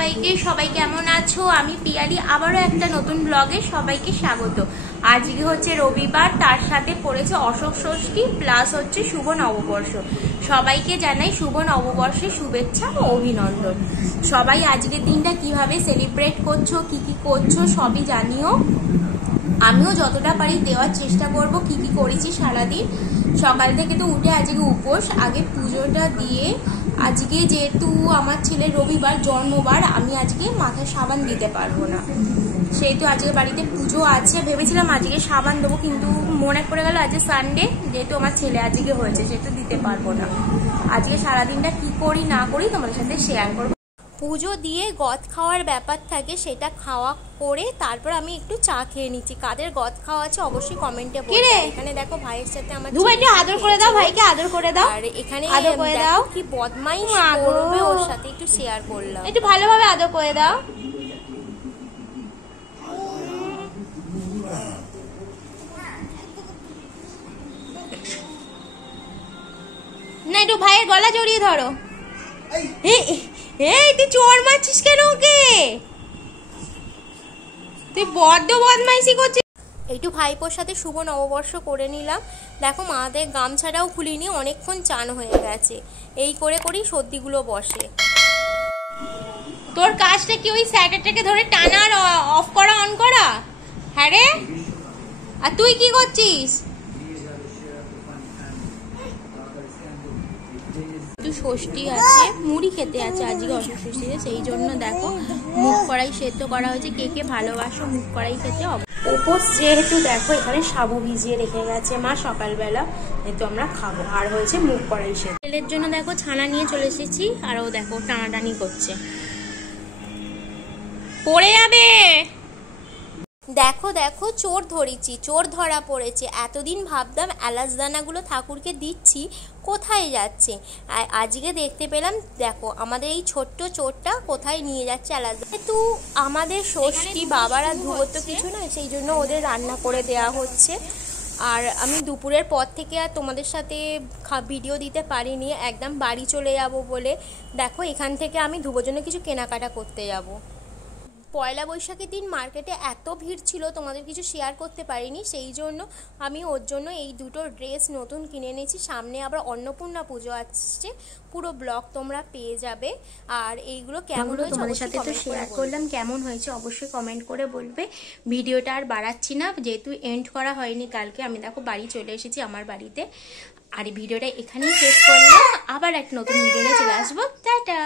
সবাই কেমন আছো? আমি পিয়ালি আবারও একটা নতুন ব্লগে সবাইকে স্বাগত। আজকে হচ্ছে রবিবার, তার সাথে পড়েছে অশোক ষষ্ঠী প্লাস হচ্ছে শুভ নববর্ষ। সবাইকে জানাই শুভ নববর্ষের শুভেচ্ছা ও অভিনন্দন। সবাই আজকের দিনটা কিভাবে সেলিব্রেট করছো, কি কি করছো সবই জানিও। আমিও যতটা পারি দেওয়ার চেষ্টা করব। কি কি করেছি সারাদিন, সকাল থেকে তো উঠে আজকে উপোস, আগে পুজোটা দিয়ে, আজকে যেহেতু আমার ছেলের রবিবার জন্মবার, আমি আজকে মাথায় সাবান দিতে পারবো না, সেহেতু আজকে বাড়িতে পুজো আছে। ভেবেছিলাম আজকে সাবান দেবো, কিন্তু মনে পড়ে গেল আজকে সানডে, যেহেতু আমার ছেলে আজকে হয়েছে সেহেতু দিতে পারবো না। আজকে সারাদিনটা কি করি না করি তোমাদের সাথে শেয়ার করবো। পুজো দিয়ে গদ খাওয়ার ব্যাপার থাকে, সেটা খাওয়া করে তারপর আমি একটু চা খেয়ে নিচ্ছি। কাদের গদ খাওয়া আছে অবশ্যই কমেন্টে বলবে। এখানে দেখো ভাইয়ের সাথে আমার আদর করে দাও, ভাইকে আদর করে দাও। আর এখানে আদর করে দাও, কি বদমাইশ করবে ওর সাথে একটু শেয়ার করলাম। একটু ভালোভাবে আদর করে দাও। না, একটু ভাইয়ের গলা জড়িয়ে ধরো। এই তুই চোর মারছিস কেন ওকে? তুই বড্ড বদমাইশি করছিস। একটু ভাইপোর সাথে শুভ নববর্ষ করে নিলাম। দেখো মাদের গামছাটাও খুলিনি, অনেকক্ষণ চান হয়ে গেছে। এই করে করেই সর্দিগুলো বসে। তোর কাজটা কি ওই স্যাটারটাকে ধরে টানা আর অফ করা অন করা? হ্যাঁ রে, আর তুই কি করছিস? একটু ষষ্ঠী আছে, মুড়ি খেতে আছে আজকে অশোক ষষ্ঠীতে, সেই জন্য দেখো মুগ কড়াই সেদ্ধ করা হয়েছে। কে কে ভালোবাসো মুগ কড়াই খেতে? উপোস যেহেতু দেখো এখানে সাবু ভিজিয়ে রেখে গেছে মা সকালবেলা, যেহেতু আমরা খাবো। আর হয়েছে মুগ কড়াই সেদ্ধ। ছেলের জন্য দেখো ছানা নিয়ে চলে এসেছি, আর ও দেখো টানাটানি করছে, পড়ে যাবে। দেখো দেখো চোর ধরেছি, চোর ধরা পড়েছে। এতদিন ভাবতাম এলাচ দানাগুলো ঠাকুরকে দিচ্ছি, কোথায় যাচ্ছে? আজকে দেখতে পেলাম, দেখো আমাদের এই ছোট্ট চোরটা কোথায় নিয়ে যাচ্ছে এলাচ দানা। যেহেতু আমাদের ষষ্ঠী, বাবার আর ধুয়োর তো কিছু নয়, সেই জন্য ওদের রান্না করে দেওয়া হচ্ছে। আর আমি দুপুরের পর থেকে আর তোমাদের সাথে ভিডিও দিতে পারিনি, একদম বাড়ি চলে যাব বলে। দেখো এখান থেকে আমি ধুবোর জন্য কিছু কেনাকাটা করতে যাব। পয়লা বৈশাখের দিন মার্কেটে এত ভিড় ছিল, তোমাদের কিছু শেয়ার করতে পারিনি, সেই জন্য আমি ওর জন্য এই দুটো ড্রেস নতুন কিনে এনেছি। সামনে আবার অন্নপূর্ণা পুজো আসছে, পুরো ব্লগ তোমরা পেয়ে যাবে। আর এইগুলো কেমন হয়েছে তোমাদের সাথে তো শেয়ার করলাম, কেমন হয়েছে অবশ্যই কমেন্ট করে বলবে। ভিডিওটা আর বাড়াচ্ছি না, যেহেতু এন্ড করা হয়নি কালকে। আমি দেখো বাড়ি চলে এসেছি আমার বাড়িতে, আর এই ভিডিওটা এখানেই শেষ করলাম। আবার এক নতুন ভিডিও নিয়ে চলে আসবো। টাটা।